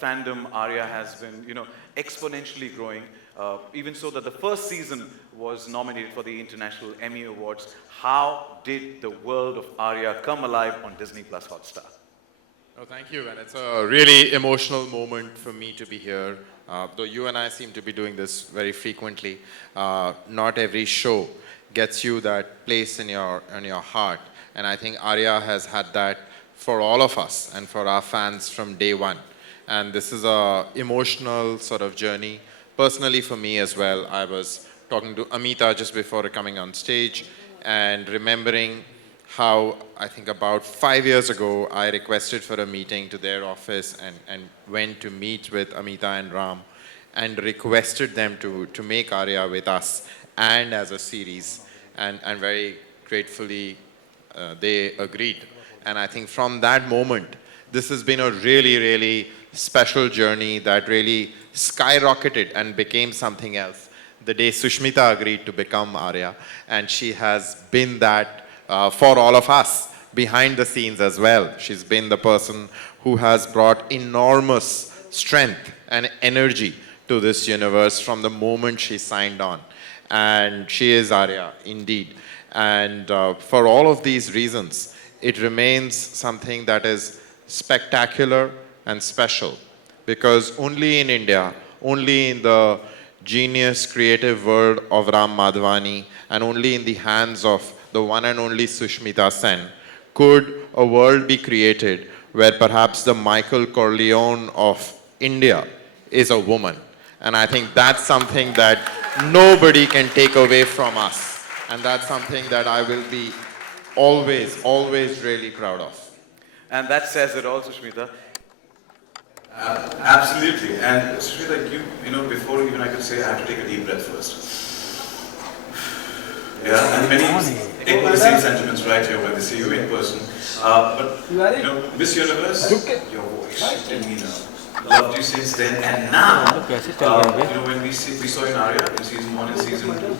fandom, Aarya has been, exponentially growing. Even so that the first season was nominated for the International Emmy Awards. How did the world of Aarya come alive on Disney Plus Hotstar? Oh, thank you, and it's a really emotional moment for me to be here. Though you and I seem to be doing this very frequently, not every show gets you that place in your heart, and I think Aarya has had that for all of us and for our fans from day one. And this is a emotional sort of journey, personally for me as well. I was talking to Amita just before coming on stage and remembering how I think about 5 years ago, I requested for a meeting to their office and went to meet with Amita and Ram and requested them to make Aarya with us and as a series. And very gratefully, they agreed. And I think from that moment, this has been a really, really special journey that really skyrocketed and became something else the day Sushmita agreed to become Aarya. And she has been that for all of us behind the scenes as well. She's been the person who has brought enormous strength and energy to this universe from the moment she signed on. And she is Aarya, indeed. And for all of these reasons, it remains something that is spectacular and special. Because only in India, only in the genius creative world of Ram Madhvani, and only in the hands of the one and only Sushmita Sen, could a world be created where perhaps the Michael Corleone of India is a woman. And I think that's something that nobody can take away from us. And that's something that I will be always, always really proud of. And that says it all, Sushmita. Absolutely. And Sushmita, before even I could say, I have to take a deep breath first. Yeah, and many echo the same sentiments right here when they see you in person. But Miss Universe, your voice, demeanor, loved you since then, and now, when we saw you in Aarya in season 1 and season 2,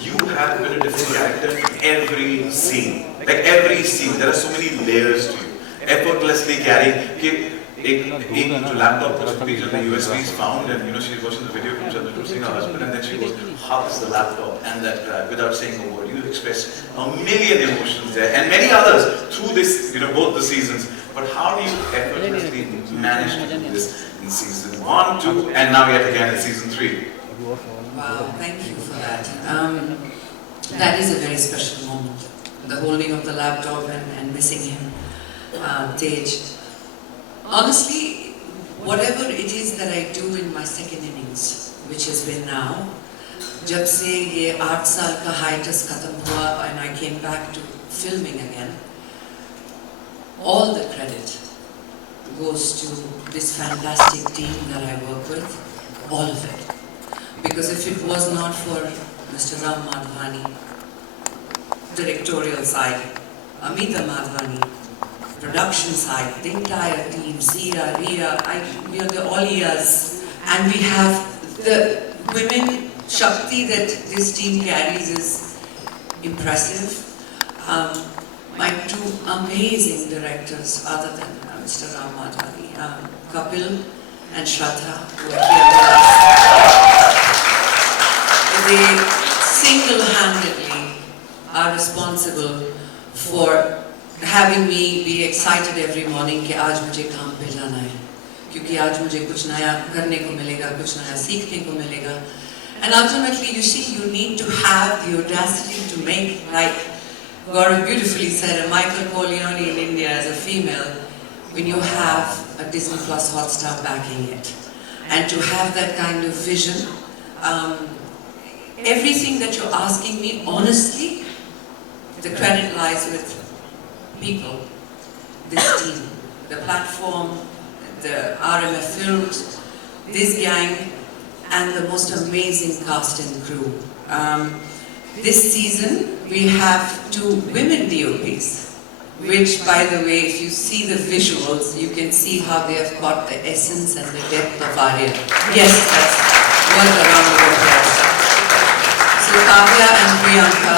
you have been a different character in every scene. Like every scene, there are so many layers to you. Effortlessly carrying. एक laptop was the USB is found, and she was watching the video from Chandra seeing her husband, and then she goes, hugs the laptop and that cry without saying a word. You express a million emotions there, and many others through this, both the seasons. But how do you effortlessly manage to do this in season 1, 2, and now yet again in season 3? Wow, thank you for that. That is a very special moment. The holding of the laptop and missing him, Tej. Honestly, whatever it is that I do in my second innings, which has been now, जब से ये 8 साल का hiatus खत्म हुआ and I came back to filming again, all the credit goes to this fantastic team that I work with, all of it. Because if it was not for Mr. Ram Madhvani, directorial side, Amita Madhvani, production side, the entire team, Zira, Ria, we are the all ears, and we have the women Shakti that this team carries is impressive. My two amazing directors, other than Mr. Ram Madhvani, Kapil and Shraddha, who are here with us. They single-handedly are responsible for having me be excited every morning कि आज मुझे काम पे जाना है, क्योंकि आज मुझे कुछ नया करने को मिलेगा, कुछ नया सीखने को मिलेगा. And ultimately, you see, you need to have the audacity to make, like Gaurav beautifully said, a Michael Corleone in India as a female, when you have a Disney Plus Hotstar backing it, and to have that kind of vision. Everything that you're asking me, honestly, the credit lies with people, this team, the platform, the RMF Films, this gang, and the most amazing cast and crew. This season, we have 2 women DOPs, which, by the way, if you see the visuals, you can see how they have got the essence and the depth of Aarya. Yes, that's worth a round of applause. So Kavya and Priyanka,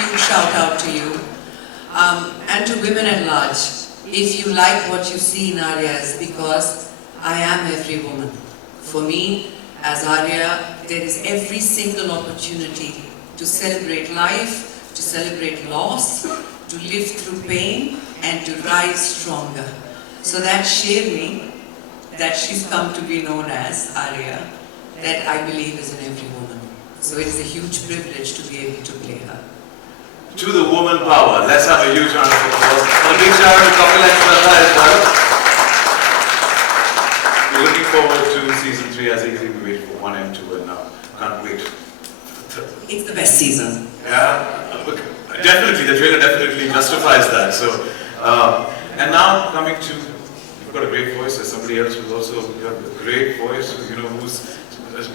huge shout out to you. And to women at large. If you like what you see in Aarya, it's because I am every woman. For me, as Aarya, there is every single opportunity to celebrate life, to celebrate loss, to live through pain, and to rise stronger. So that Sharme, that she's come to be known as Aarya, that I believe is in every woman. So it is a huge privilege to be able to play her. To the woman power, let's have a huge round of applause. A big shout out to Kapil and Shraddha as well. We're looking forward to season 3 as easily we wait for 1 and 2 and now can't wait. It's the best season. Yeah, definitely, the trailer definitely justifies that. So, and now coming to, you've got a great voice, there's somebody else who's also got a great voice, you know, whose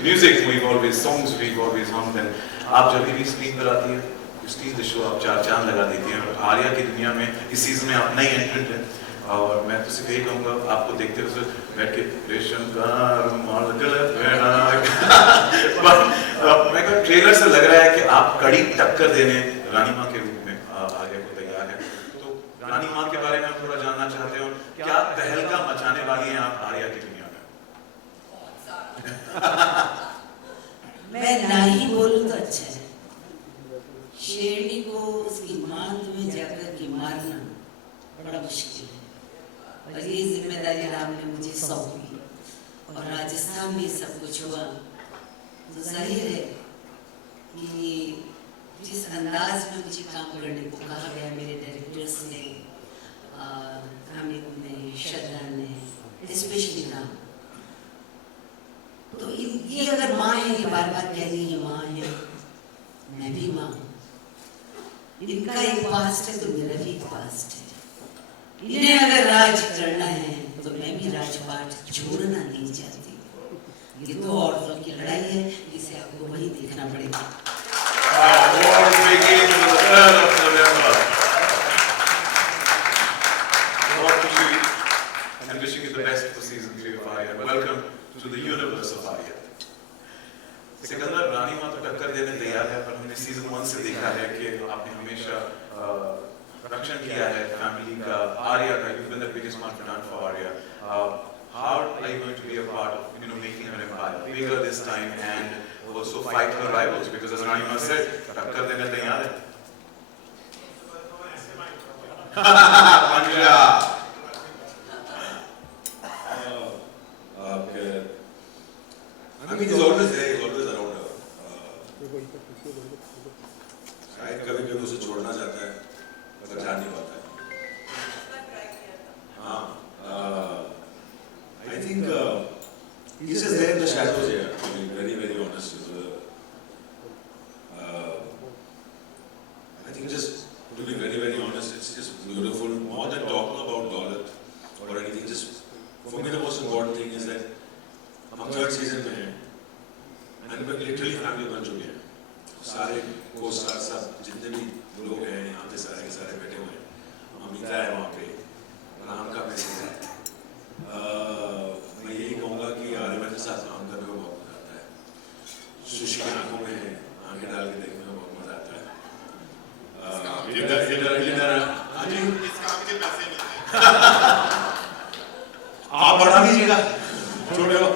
music we've always, songs we've always hummed, and आप जब भी screen पर आती है, steel the show आप 4 चांद लगा देती हैं, और आर्या की दुनिया में इस सीजन में आप नई एंट्रेंट हैं, और मैं तो सिर्फ यही कहूँगा आपको देखते हुए बैठ के रेशम का रुमाल गले पहना, मैं कहूँ ट्रेलर से लग रहा है कि आप कड़ी टक्कर देने रानी माँ के रूप में आर्या को तैयार हैं, तो रानी माँ के बारे में हम थोड़ा जानना चाहते हैं, क्या तहलका मचाने वाली हैं आप आर्या की दुनिया में? मैं नहीं बोलूं तो अच्छा है। शेरनी को उसकी मांद में जाकर के मारना बड़ा मुश्किल है, और ये जिम्मेदारी राम ने मुझे सौंपी, और राजस्थान में सब कुछ हुआ, तो जाहिर है कि जिस अंदाज में मुझे काम करने को कहा गया मेरे डायरेक्टर्स ने, अमित ने, श्रद्धा ने, स्पेशली राम, तो ये अगर माँ है, ये बार बार कह रही है माँ है, मैं भी माँ हूँ, इनका एक पास्ट है तो मेरा भी एक पास्ट है, इन्हें अगर राज करना है तो मैं भी राजपाट छोड़ना नहीं चाहती। ये तो औरतों की लड़ाई है, इसे आपको वही देखना पड़ेगा। Awards begin on the 3rd of November. Lord to you and wishing you the best for season 3 of Aarya. Welcome to the universe of Aarya. Sikandar रानी माँ तो टक्कर देने तैयार है, पर हमने सीजन 1 से देखा है कि आपने हमेशा रक्षण किया है फैमिली का, आर्या का, you've been the biggest confidant for Aarya. How are you going to be a part of, you know, making her empire bigger this time and also fight her rivals? Because as Rani Ma said, टक्कर देने तैयार है. I mean, he's always there, he's always around her. शायद कभी कभी उसे छोड़ना चाहता है, पर जा नहीं पाता है. हाँ, I think he's just there in the shadows here. To be very, very honest, I think just to be very, very honest, it's just beautiful. More than talking about Daulat or anything, just for me the most important thing is that हम 3rd season में हैं, and we're literally family बन चुके हैं. सारे co-stars सब जितने भी लोग हैं यहाँ पे सारे के सारे बैठे हुए हैं. अमिता है वहाँ पे, राम का मैसेज है. मैं यही कहूँगा कि आर्या के साथ काम करने में बहुत मजा आता है. सुशी की आंखों में आंखें डाल के देखने में बहुत मजा आता है. इधर हाँ जी, आप बढ़ा दीजिएगा, छोड़े हो.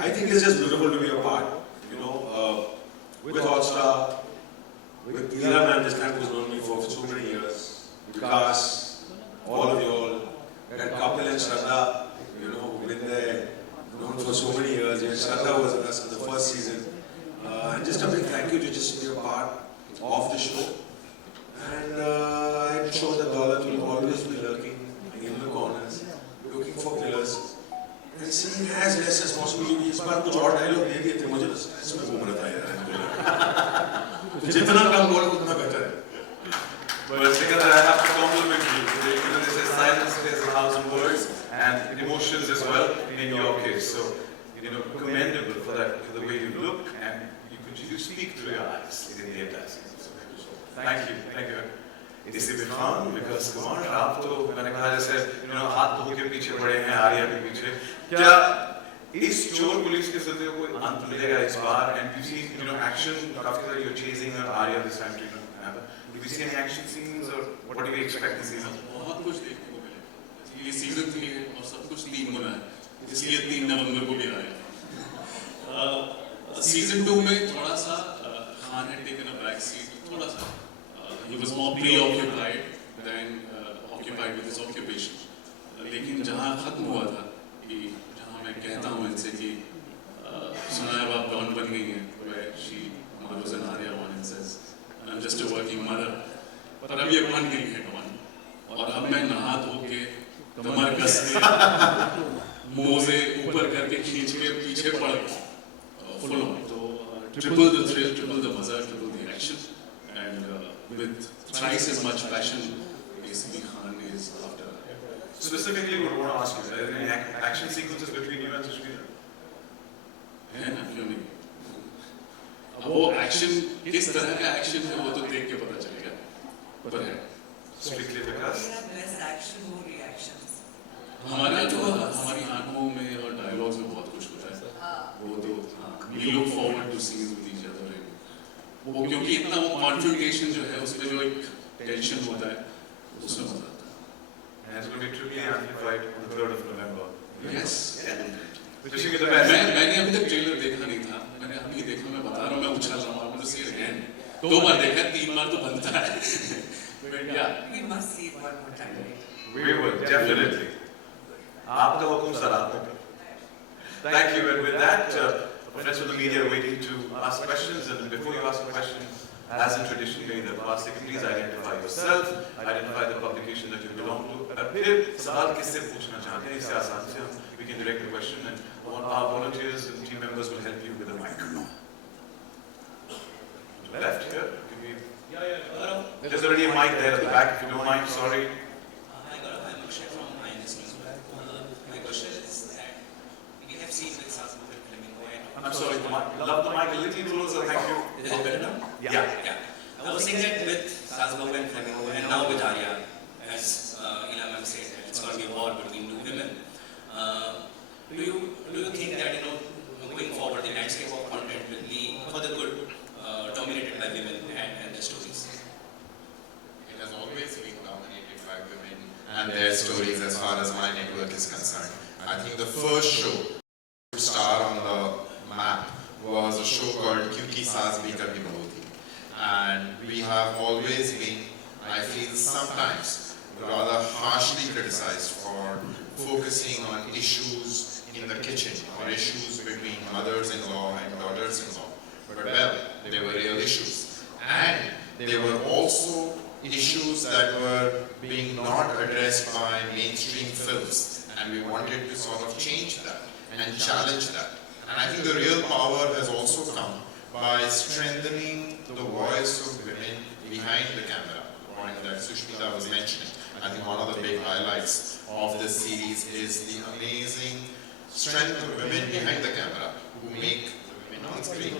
I think it's just beautiful to be a part, you know, with Hotstar, with Leela ma'am, this time who's known me for so many years, Vikas, all of you all, and Kapil and Shraddha, you know, who've been there, known for so many years. And Shraddha was with us in the 1st season, and just a big thank you to just be a part of the show. And I'm sure that Daulat will always be lurking in the corners, looking for killers. And seeing as less as possible. इस बार कुछ और dialogue दे दिए थे मुझे, तो इसमें घूम रहा था यार. तो जितना कम बोलो उतना बेहतर है. But Sikandar, I have to compliment you. You know, they say silence says 1,000 words, and emotions as well in your case. So, you know, commendable for that, for the way you look, and you speak through your eyes in the entire season. So, thank you, thank you. It's a bit fun because Kumar, आप तो मैंने कहा जैसे, you know, हाथ धो के पीछे पड़े हैं आर्या के पीछे. क्या इस चोर पुलिस के सिलसिले को अंत मिलेगा इस बार? And you see, you know, action. काफी सारे you're chasing Aarya this time, you know. Another. Did you see any action scenes or what do we expect this season? बहुत कुछ देखने को मिले। ये सीजन 3 है और सब कुछ 3 होना है, इसलिए 3 नवंबर को भी आया। सीजन 2 में थोड़ा सा Khan had taken a back seat, थोड़ा सा he was more preoccupied than occupied with his occupation. लेकिन जहाँ खत्म हुआ था कि जहाँ मैं कहता हूँ इनसे कि सुना है आप डॉन बन गई हैं, where she models an Aarya one and says I'm just a working mother, पर अब ये बन गई है डॉन और अब मैं नहा धो के कमर कस के मोजे ऊपर करके खींच के पीछे पड़ गया फुल ऑन। तो triple the thrill, triple the मजा, triple the action, and with thrice as much passion basically Khan is after. Specifically, what I want to ask you, are there any action sequences between you and Sushmita? है ना, क्यों नहीं? अब वो action किस तरह का एक्शन है वो तो देख के पता चलेगा, पर है। Strictly because less action, more reactions. हमारा जो हमारी आंखों में और डायलॉग्स में बहुत कुछ होता है, वो तो we look forward to scenes with each other. वो क्योंकि इतना वो confrontation जो है उसमें जो एक टेंशन होता है, उसमें मजा आता and it's going to be triply amplified on the 3rd of November. है। Yes. Wishing you the best. मैंने अभी तक ट्रेलर देखा नहीं था, मैंने अभी देखा, मैं बता रहा हूँ, मैं उछल रहा हूँ, आपने see it again. 2 बार देखा, 3 बार तो बनता है। But yeah. We must see it one more time. We will, definitely. Aapka hukum sir, aapka. Thank you. And with that, friends from the media are waiting to ask questions. And before you ask a question, as in tradition, may the past, please identify yourself, identify the publication that you belong to. फिर सवाल किससे पूछना चाहते हैं, इससे आसान से हम we can direct the question, and our volunteers and team members will help you with the mic. Left here. There's already a mic there at the back. If you don't mind, sorry. Hi, Gaurav. I'm Akshay from INS News. My question is that we have seen with Sasmo and Flamingo and... I'm sorry, love the mic a little closer, thank you. Is it better now? Yeah. I was saying that with Sasmo and Flamingo and now with Aarya, as Ilham said, that it's going to be a war between 2 women. Do you think that, going forward, the landscape of content will be, for the good, dominated by women and their stories? It has always been dominated by women and their stories as far as my network is concerned. I think the first show to star on the map was a show called Kyunki Saas Bhi Kabhi Bahu Thi. And we have always been, I feel sometimes, rather harshly criticized for focusing on issues in the kitchen or issues between mothers-in-law and daughters-in-law. But well, they were real issues. And they were also issues that were being not addressed by mainstream films. And we wanted to sort of change that and challenge that. And I think the real power has also come by strengthening the voice of women behind the camera, the point that Sushmita was mentioning. I think one of the big highlights of this series is the amazing strength of women behind the camera who make the women on screen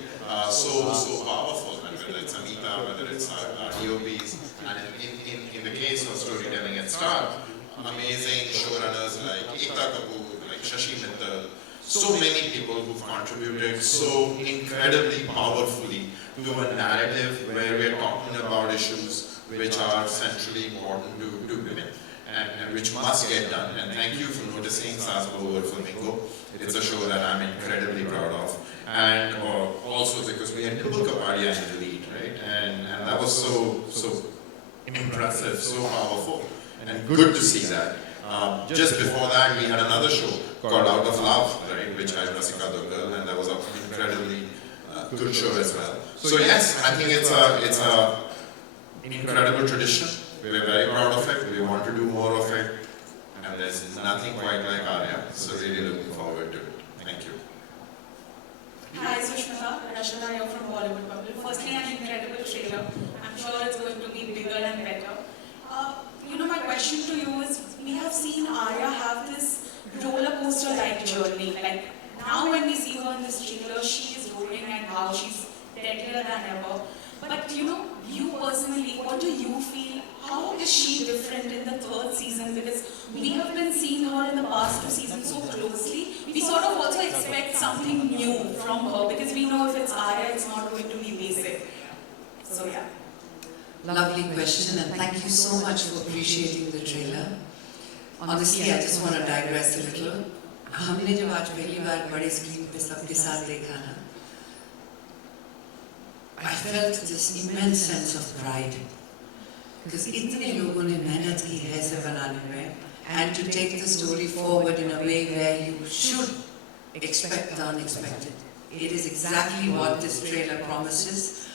so powerful, and whether it's Anita, whether it's our DOPs, and in the case of storytelling at STAR, amazing showrunners like Ekta Kapoor, like Shashi Mittal, so many people who've contributed so incredibly powerfully to a narrative where we're talking about issues which are centrally important to women and which must get done. And thank you for noticing Sasbo over Flamingo. It's a show that I'm incredibly proud of. And also because we had Dimple Kapadia in the lead, right? And that was so impressive, so powerful, and good to see that. Just before that, we had another show called Out of Love, right, which had Rasika Durgal, and that was an incredibly good show as well. So yes, I think it's an incredible tradition. We're very proud of it. We want to do more of it, and there's nothing quite like Aarya. So really looking forward to it. Thank you. Hi, Sushmita. Rashida here from Bollywood Bubble. Firstly, an incredible trailer. I'm sure it's going to be bigger and better. My question to you is, we have seen Aarya have this roller coaster-like journey. Like, now when we see her in this trailer, she is rolling and how she's deadlier than ever. But you personally, what do you feel? How is she different in the 3rd season? Because we have been seeing her in the past 2 seasons so closely. We sort of also expect something new from her because we know if it's Aarya, it's not going to be basic. So yeah. lovely question, and thank you so much for appreciating the trailer. Honestly, I just want to digress a little. हमने जब आज पहली बार बड़े screen पे सबके साथ देखा ना, I felt this immense sense of pride because इतने लोगों ने मेहनत की है इसे बनाने में, and to take the story forward in a way where you should expect the unexpected. It is exactly what this trailer promises.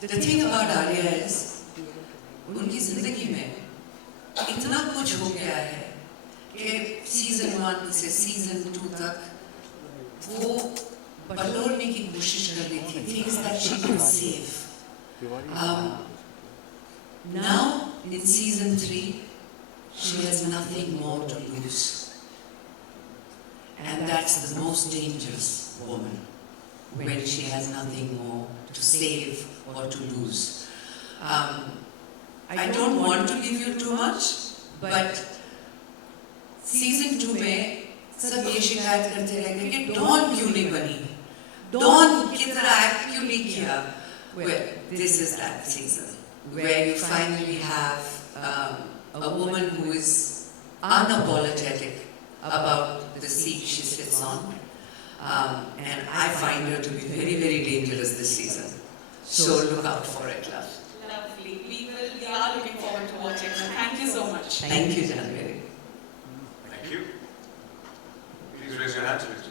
The thing about Aarya is, उनकी जिंदगी में इतना कुछ हो गया है कि सीजन 1 से सीजन 2 तक वो बटोरने की कोशिश कर रही थी, things that she can save. Now in season 3, she has nothing more to lose, and that's the most dangerous woman, when she has nothing more to save or to lose. I don't want to give you too much, but season 2 में सब ये शिकायत करते रह गए कि don क्यों नहीं बनी, डॉन की तरह एक्ट क्यों नहीं किया. Well, this is that season where you finally have a woman who is unapologetic about the seat she sits on, and I find her to be very, very dangerous this season. So look out for it, love. Lovely. We are looking forward to watching it. Thank you so much. Thank you, Janvi. Thank you. Please raise your hands, please.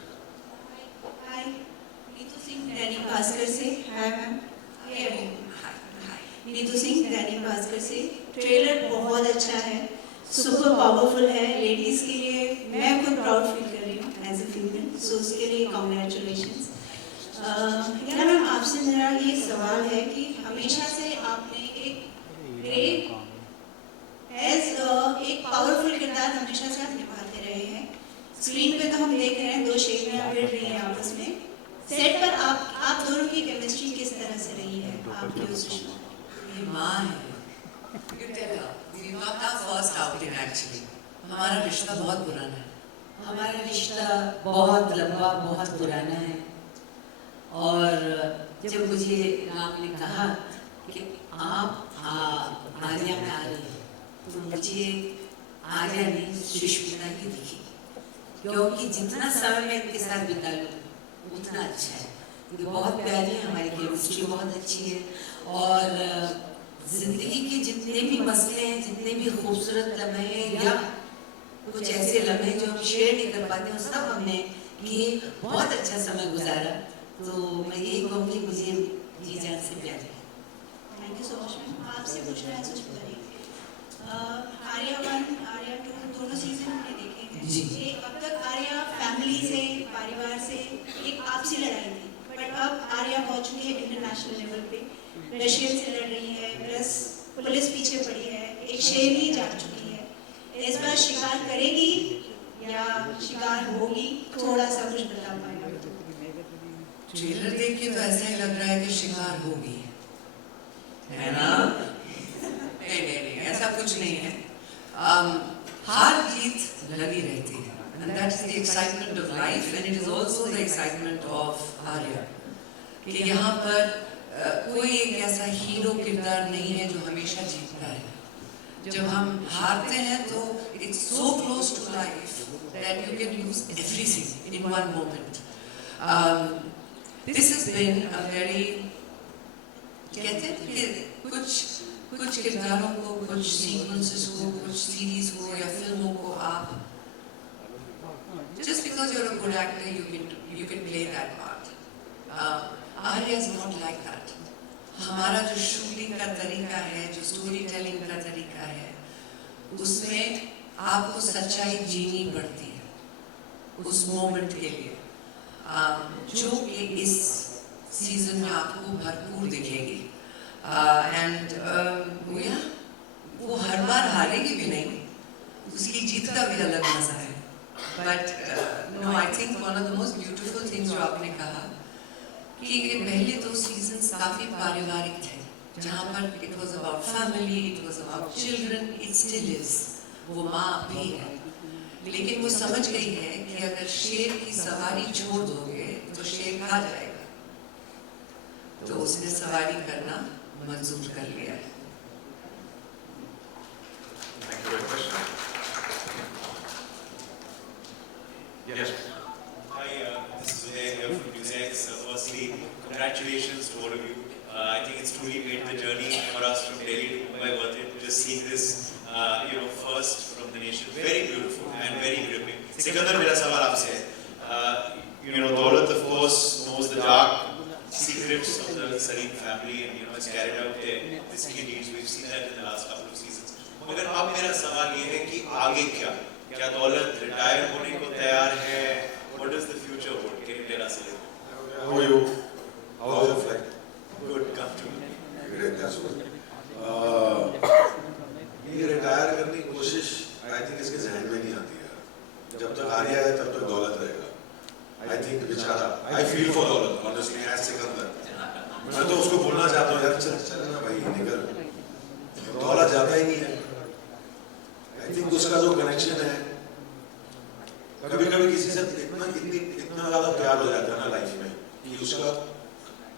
Hi, Neetu Singh Dainik Bhaskar से. Hi ma'am. Neetu Singh Dainik Bhaskar से. Trailer बहुत अच्छा है, super powerful है. Ladies के लिए मैं खुद प्राउड फील कर रही हूँ एज ए फीमेल, सो उसके लिए कॉन्ग्रेचुलेशंस. यार मैम, आपसे मेरा ये सवाल है कि हमेशा से आपने एक पावरफुल किरदार हमेशा से आप निभाते रहे हैं. स्क्रीन पे तो हम देख रहे हैं 2 शेखियाँ भिड़ रही हैं आपस में. सेट पर आप दोनों की केमिस्ट्री किस तरह से रही है आपकी और सुषमा? ये माँ है. You tell her. We not our first outing actually. हमारा रिश्ता बहुत पुराना है. हमारा रिश्ता बहुत लंबा, बहुत पुराना है. और जब मुझे राम ने कहा कि आप आर्या में आ रही हैं, तो मुझे आर्या ने सुष्मिता ही दिखी, क्योंकि जितना समय मैं इनके साथ बिता लूँ उतना अच्छा है. ये बहुत प्यारी है, हमारी केमिस्ट्री बहुत अच्छी है, और जिंदगी के जितने भी मसले हैं, जितने भी खूबसूरत लम्हे हैं या कुछ ऐसे लम्हे जो हम शेयर नहीं कर पाते, वो सब हमने किए. बहुत अच्छा समय गुजारा. तो मैं यही कहूँगी, मुझे जी जान से प्यार है. Thank you so much ma'am. आपसे पूछना है सुषमिता जी, आर्या 1, आर्या 2 दोनों सीजन हमने देखे हैं. अब तक आर्या फैमिली से, परिवार से एक आपसी लड़ाई थी, बट अब आर्या पहुँच चुकी है इंटरनेशनल लेवल पे. रशियन से लड़ रही है, प्लस पुलिस पीछे पड़ी है, एक शेरनी जाग चुकी है. इस बार शिकार करेगी या शिकार होगी, थोड़ा सा कुछ बता पाएगा? ट्रेलर देख के तो ऐसा ही लग रहा है कि शिकार होगी, है ना? नहीं, ऐसा कुछ नहीं है. हार जीत लगी रहती है, and that is the excitement of life, and it is also the excitement of Aarya. कि यहाँ पर कोई एक ऐसा हीरो किरदार नहीं है जो हमेशा जीतता है. जब हम हारते हैं तो it's so close to life that you can lose everything in one moment. This has been a very, कहते हैं कि कुछ किरदारों को, कुछ सीक्वेंसेस को, कुछ सीरीज को या फिल्मों को आप just because you're a good actor you can play that part. Aarya is not like that. हमारा जो शूटिंग का तरीका है, जो स्टोरी टेलिंग का तरीका है, उसमें आपको सच्चाई जीनी पड़ती है उस मोमेंट के लिए, जो कि इस सीजन में आपको भरपूर दिखेगी. एंड वो हर बार हारेगी भी नहीं, उसकी जीत का भी अलग मजा है. But no, I think one of the most beautiful things जो आपने कहा कि पहले 2 सीजन्स काफी पारिवारिक थे, जहाँ पर it was about family, it was about children, it still is. वो माँ भी है, लेकिन वो समझ गई है कि अगर शेर की सवारी छोड़ दोगे तो शेर खा जाएगा. तो उसने सवारी करना मंजूर कर लिया है। Thank you very much. Yes. Hi, this is Vijay here from NewsX. Firstly, congratulations to all of you. I think it's truly made the journey for us from Delhi to Mumbai worth it. Just seeing this, first from the nation, very beautiful and very gripping. Sikandar, मेरा सवाल आपसे है. Daulat, of course, knows the dark secrets of the Sareem family and it's carried out their risky deeds. We've seen that in the last couple of seasons. मगर अब मेरा सवाल ये है कि आगे क्या? क्या दौलत रिटायर होने को तैयार है? What does the future hold? Can you tell us a little? How are you? How was your flight? Good, comfortable. Great, that's good. ये रिटायर करने की कोशिश आई थिंक इसके जहन में नहीं आती है। जब तक आर्या है तब तक दौलत रहेगा। आई थिंक बेचारा, आई फील फॉर दौलत ऑनेस्टली एज सिकंदर। मैं तो उसको बोलना चाहता हूँ यार चल ना भाई निकल। दौलत जाता ही नहीं है। आई थिंक उसका जो कनेक्शन है कभी-कभी किसी से इतना ज़्यादा प्यार हो जाता है ना लाइफ में कि उसका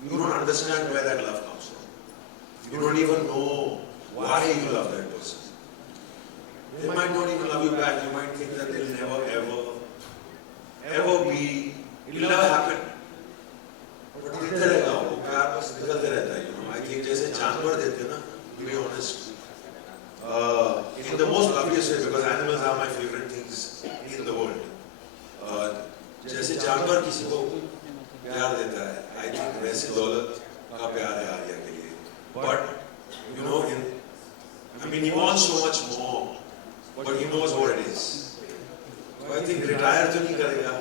you don't understand where that love comes from. You don't even know why you love that person. They might not even love you back. You might think that they'll never ever be. It'll never happen. But दिखते रहेगा वो प्यार बस निकलते रहता है. I think जैसे जानवर देते हैं ना, to be honest, in the most obvious way because animals are my favorite things in the world. जैसे जानवर किसी को प्यार देता है, I think वैसे दौलत का प्यार है आर्या के लिए. But he wants so much more, but he knows what it is. So I think retire तो नहीं करेगा.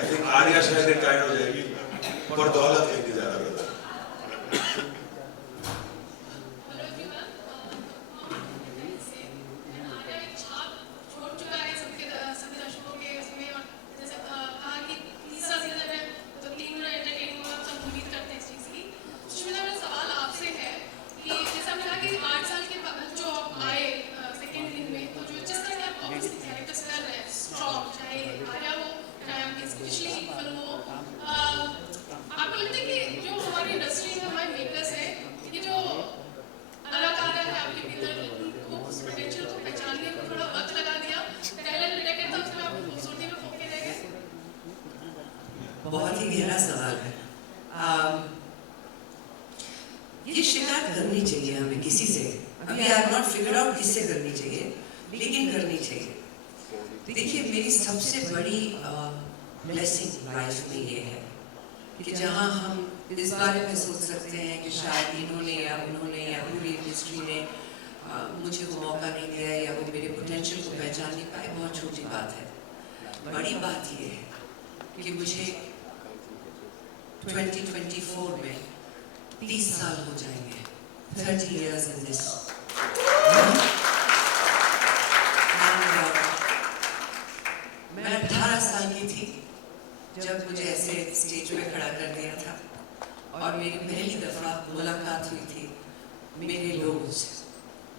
I think आर्या शायद retire हो जाएगी, पर दौलत नहीं ज़्यादा करता. बहुत ही गहरा सवाल है। ये शिकायत करनी चाहिए हमें किसी से। अभी I have not figure out किससे करनी चाहिए, लेकिन करनी चाहिए। देखिए मेरी सबसे बड़ी ब्लेसिंग लाइफ में ये है कि जहाँ हम इस बारे में सोच सकते हैं कि शायद इन्होंने या उन्होंने या पूरी इंडस्ट्री ने मुझे वो मौका नहीं दिया या वो मेरे पोटेंशियल को पहचान नहीं पाए, बहुत छोटी बात है। बड़ी बात ये है कि मुझे 2024 में 30 साल हो जाएंगे, 30 years in this. मैं 18 साल की थी जब मुझे ऐसे स्टेज पे खड़ा कर दिया था और मेरी पहली दफा मुलाकात हुई थी मेरे लोगों से,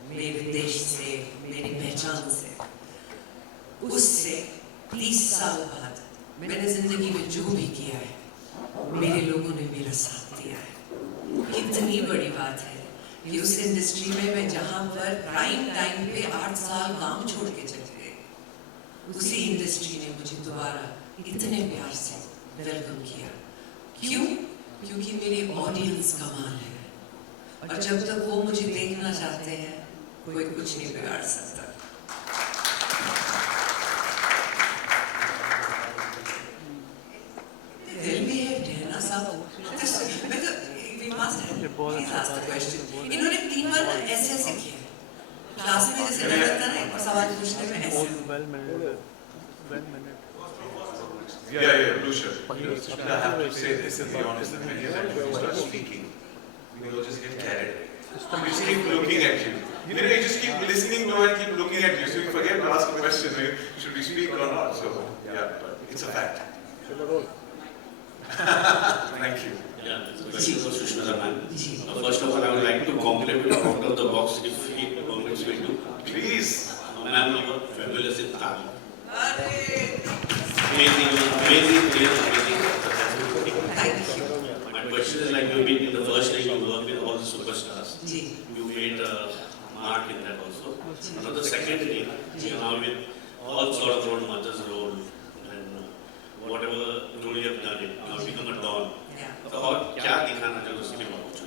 मेरे देश से, मेरी पहचान से। उससे 30 साल बाद मैंने जिंदगी में जो भी किया है मेरे लोगों ने मेरा साथ दिया है। कितनी बड़ी बात है कि उस इंडस्ट्री में मैं जहाँ पर प्राइम टाइम पे 8 साल काम छोड़ के चले गए, उसी इंडस्ट्री ने मुझे दोबारा इतने प्यार से वेलकम किया। क्यों? क्योंकि मेरी ऑडियंस कमाल है और जब तक वो मुझे देखना चाहते हैं कोई कुछ नहीं बिगाड़ सकता। इन्होंने 3 बार ऐसे ऐसे किया क्लास में, जैसे डर लगता है ना सवाल पूछने में ऐसे। Yeah, Lucia. I have to say this to be honest. When you start speaking, we all just get carried away. We just keep looking at you. You just keep listening to and keep looking at you. So you forget to ask a question. Should we speak or not? So yeah, but it's a fact. Thank you. Yeah, this is a question for Sushmita ma'am. First of all, I would like to compliment you out of the box if he permits me to. Please. Ma'am, you are fabulous in Tamil. Amazing. Thank you. My question is like you've been in the first ring, you work with all the superstars. arc in that also. Another secondary, you know, with all sort of role, mother's role, and whatever role you have done, it, you have become a don. तो और क्या दिखाना चाहते हो उसके बहुत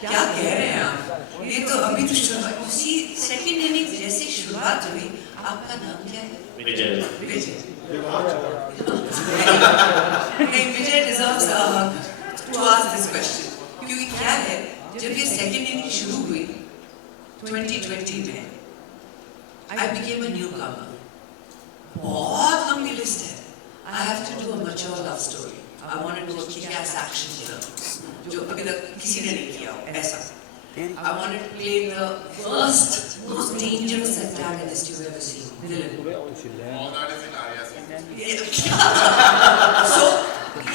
क्या कह रहे हैं आप? ये तो अभी तो शुरुआत, उसी सेकंड इनिंग्स जैसे शुरुआत हुई. आपका नाम क्या है? विजय. विजय. नहीं, विजय deserves to ask this question. क्योंकि क्या है, जब ये सेकंड इनिंग शुरू हुई 2020 में, I became a newcomer. बहुत लंबी लिस्ट है. I have to do a mature love story. I want to do a kick-ass action film, जो अभी तक किसी ने नहीं किया हो, ऐसा. I wanted to play the first, most dangerous antagonist you've ever seen, villain. All that is in Aarya's hand. So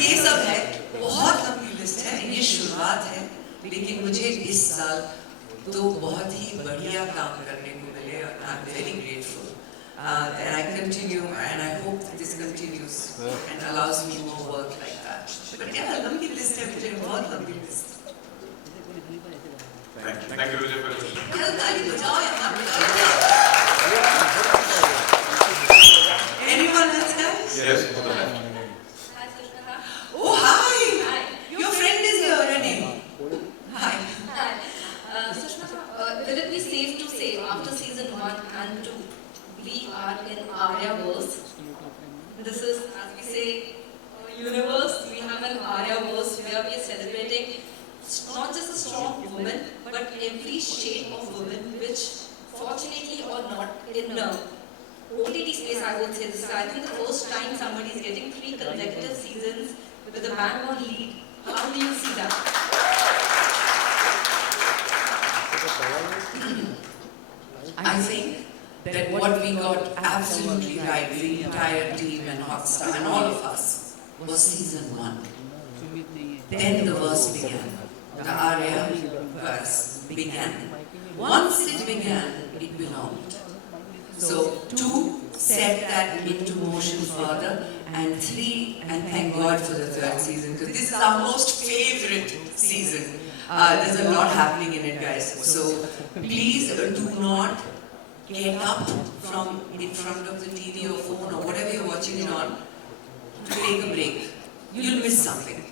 ये सब है, बहुत लंबी लिस्ट है, ये शुरुआत है, लेकिन मुझे इस साल तो बहुत ही बढ़िया काम करने को मिले और I'm very grateful. And I continue, and I hope that this continues and allows me more work like that. But yeah, लंबी लिस्ट है, मुझे बहुत लंबी list. Thank you, Vijay, for your question. चलो ताली बजाओ या मत बजाओ. Anyone else, guys? Yes, for the left. Hi, Sushmita. Oh, hi! Hi. Your friend is here, Renee. Hi. Hi. Sushmita, will it be safe to say after season 1 and 2, we are in Aaryaverse? This is, as we say, a universe. We have an Aaryaverse where we are celebrating not just a strong woman, but every shade of woman, which fortunately or not in OTT space, I would say this is, I think, the first time somebody is getting 3 consecutive seasons with a bang on lead. How do you see that? I think that what we got absolutely right, the entire team and Hotstar and all of us, was season 1. Then the verse began. The Aarya verse began. Once it began, it belonged. So 2 set that into motion further, and 3, and thank God for the 3rd season, because this is our most favorite season. There's a lot happening in it, guys. So please do not get up from in front of the TV or phone or whatever you're watching it on to take a break. You'll miss something.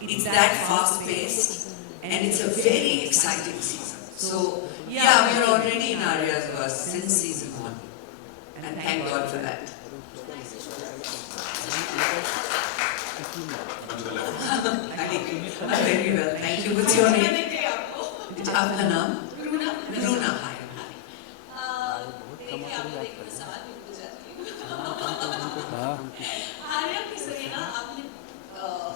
It's that fast-paced, and it's a very exciting season. So yeah, we're already in Aarya's verse since season 1, and thank God for that. Very well, thank you. What's your name? आपका नाम? रूना. Hi. देखिए, आपको एक सवाल भी पूछ जाती हूँ. आर्या की सरीना आपने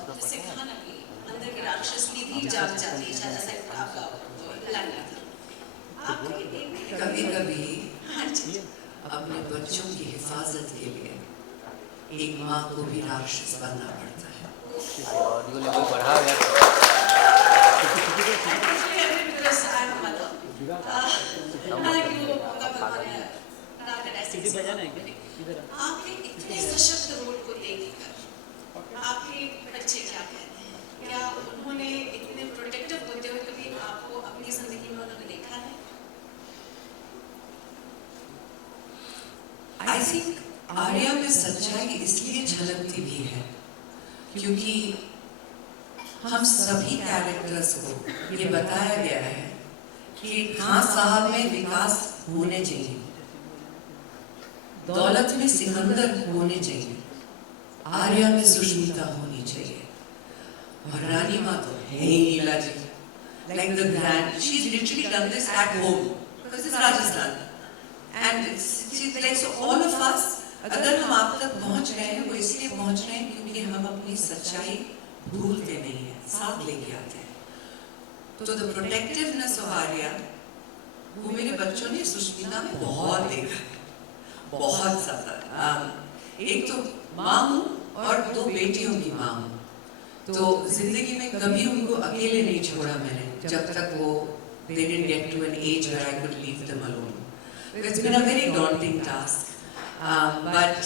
जैसे कहा ना कि अंदर की राक्षसनी भी जाग जाती है, जैसा आपका प्लान था. आपके कभी-कभी अपने बच्चों की हिफाजत के लिए एक माँ को भी राक्षस बनना पड़ता है. ऑडियो लेवल बढ़ा गया. आपके इतने सशक्त रोल को देखकर आपके बच्चे क्या कहते हैं? क्या उन्होंने इतने प्रोटेक्टिव होते हुए कभी आपको अपनी जिंदगी में उन्होंने देखा है? I think आर्या में सच्चाई इसलिए झलकती भी है क्योंकि हम सभी कैरेक्टर्स को ये बताया गया है कि खान साहब में विकास होने चाहिए, दौलत में सिकंदर होने चाहिए, आर्या में सुष्मिता होनी चाहिए, और रानी माँ तो है ही नीला जी. Like the grand, she's literally done this at home because it's Rajasthan, and she's like, so all of us, अगर हम आप तक पहुँच रहे हैं, वो इसलिए पहुँच रहे हैं क्योंकि हम अपनी सच्चाई भूलते नहीं हैं, साथ लेके आते हैं. तो the protectiveness of आर्या, वो मेरे बच्चों ने सुष्मिता में बहुत देखा है, बहुत ज़्यादा. एक तो माँ हूँ और 2 बेटियों की माँ हूँ, तो जिंदगी में कभी उनको अकेले नहीं छोड़ा मैंने, जब तक वो they didn't get to an age where I could leave them alone. It's been a very daunting task. But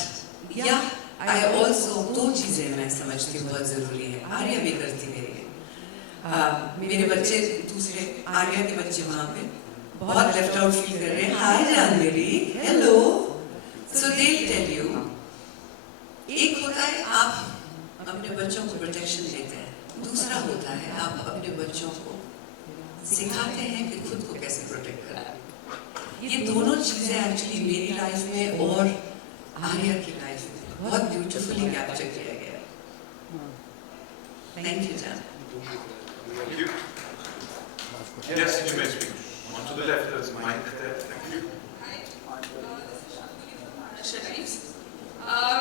yeah, I also 2 चीजें मैं समझती हूँ बहुत जरूरी है, आर्या भी करती मेरे लिए. मेरे बच्चे दूसरे आर्या के बच्चे वहाँ पे बहुत लेफ्ट आउट फील कर रहे हैं. Hi Janhvi, hello. So they tell you, एक होता है आप अपने बच्चों को प्रोटेक्शन देते हैं, दूसरा होता है आप अपने बच्चों को सिखाते हैं कि खुद को कैसे प्रोटेक्ट करना. ये दोनों चीजें एक्चुअली मेरी लाइफ में और आर्या की लाइफ में बहुत ब्यूटीफुली कैप्चर किया गया है. थैंक यू जान. Thank you. Yes, you may speak. On to the left, there's Mike there. Thank you.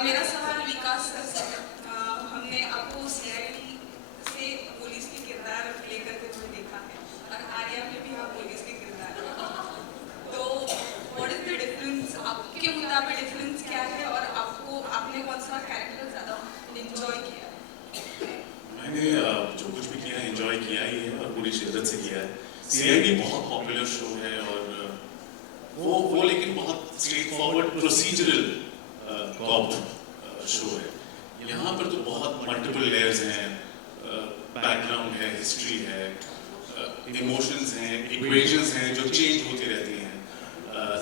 मेरा सवाल विकास सर से है. हमने आपको सीआईडी से पुलिस की किरदार प्ले करते हुए देखा है और आर्या में भी आप पुलिस के किरदार हैं. तो व्हाट इज द डिफरेंस, आपके मुताबिक डिफरेंस क्या है और आपने कौन सा कैरेक्टर ज़्यादा एंजॉय किया? मैंने जो कुछ भी किया एंजॉय किया ही है और पूरी शिद्दत से किया है. सीआईडी बहुत पॉपुलर शो है और वो लेकिन बहुत straightforward procedural cop show है. यहाँ पर तो बहुत मल्टीपल लेयर्स हैं, बैकग्राउंड है, हिस्ट्री है, इमोशंस हैं, इक्वेशंस हैं जो चेंज होती रहती हैं.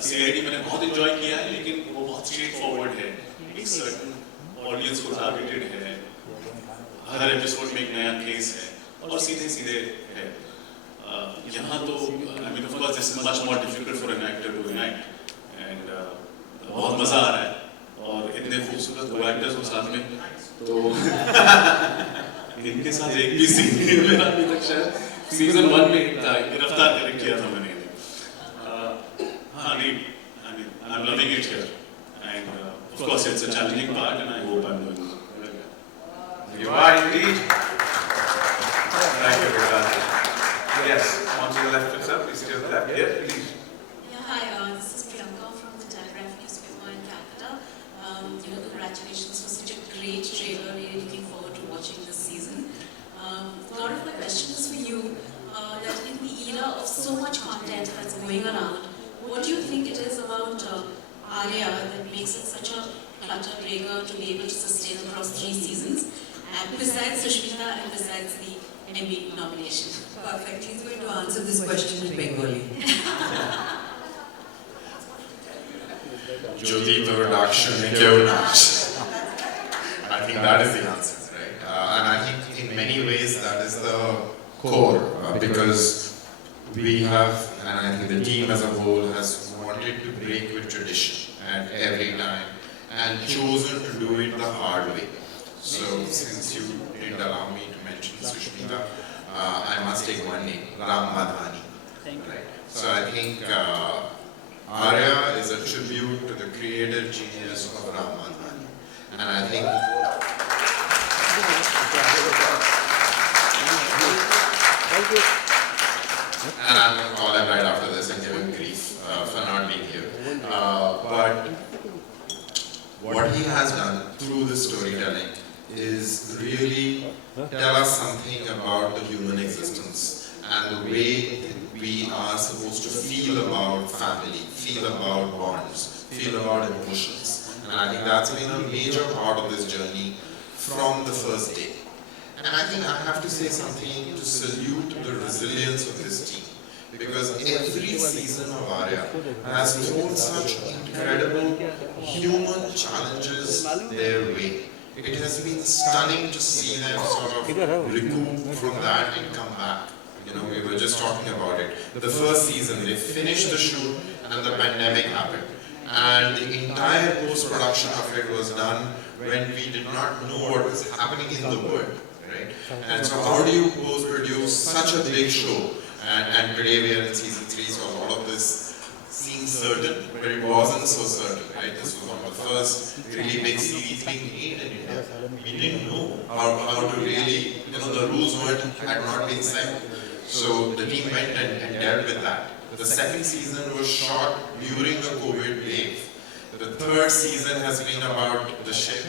सीआईडी मैंने बहुत एंजॉय किया है लेकिन वो बहुत स्ट्रेट फॉरवर्ड है, एक सर्टन ऑडियंस को टारगेटेड है, हर एपिसोड में एक नया केस है और सीधे सीधे है. यहाँ तो I mean of course this is much more difficult for an actor to enact and बहुत मजा आ रहा है और इतने खूबसूरत दो एक्टर्स हो साथ में, तो इनके साथ एक भी सीन नहीं मिला अभी तक. शायद सीजन 1 में था, गिरफ्तार करके किया था मैंने. हाँ नहीं, I am loving it here end of course it's a challenging part and I hope I am doing well. You are indeed. Thank you, Vikas. Yes, on to the left itself. Please stay on the left. Yes, please. Yeah, hi, this is Priyanka from the Telegraph newspaper in Calcutta. Congratulations for such a great trailer. Really looking forward to watching this season. A lot of my questions for you. That in the era of so much content that's going around, what do you think it is about Aarya that makes it such a clutter breaker to be able to sustain across 3 seasons? And besides Sushmita and besides the Emmy nomination. Perfect. He's going to answer this question in Bengali. Jyoti Production I think that is the answer, right? And I think in many ways that is the core because we have, and I think the team as a whole has wanted to break with tradition at every time and chosen to do it the hard way. So since you didn't allow me to mention Sushmita, I must take one name, Ram Madhani. Right? So I think Aarya is a tribute to the creative genius of Ram Madhani. And I think and I'm going to call him right after this and give him grief for not being here. But what he has done through this storytelling is really tell us something about the human existence and the way we are supposed to feel about family, feel about bonds, feel about emotions. And I think that's been a major part of this journey from the first day. And I think I have to say something to salute the resilience of this team. Because every season of Aarya has thrown such incredible human challenges their way. It has been stunning to see them sort of recoup from that and come back. We were just talking about it. The first season, they finished the shoot and the pandemic happened. And the entire post-production of it was done when we did not know what was happening in the world. Right? And so how do you post-produce such a big show? And today we are in season 3, so all of this seems certain, but it wasn't so certain, right? This was one of the first really big series being made in India. We didn't know how to really, the rules had not been set. So the team went and dealt with that. The second season was shot during the COVID wave. The third season has been about the ship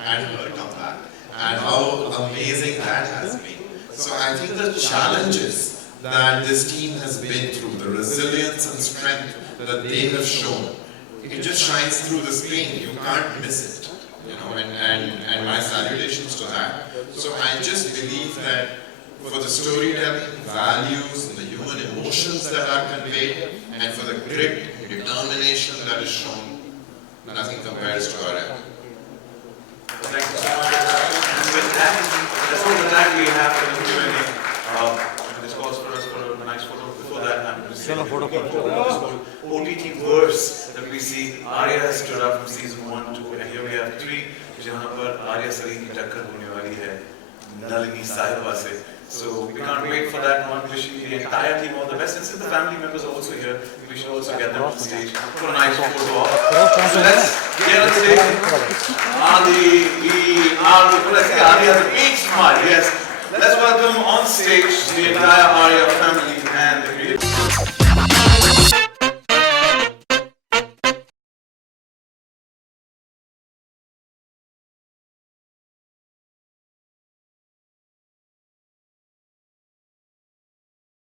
and her comeback, and how amazing that has been. So I think the challenges that this team has been through, the resilience and strength that they have shown, it just shines through the screen. You can't miss it, and my salutations to that. So I just believe that for the storytelling, values, and the human emotions that are conveyed, and for the grit, determination that is shown. Nothing compares to Aarya. Thank you so much. And with that, that's all the time we have for the Q&A. This calls for us for a nice photo. Before that, I'm going to say the OTT verse that we see. Aarya has stood up from season 1 to, and here we have 3, जहाँ पर आर्या सरी की टक्कर होने वाली है नलिनी साहिबा से. So we can't wait for that one. Wishing the entire team all the best. And since the family members are also here, we should also get them on stage for a nice photo op. So let's get on stage. Aarya has a big smile. Yes. Let's welcome on stage the entire Aarya family.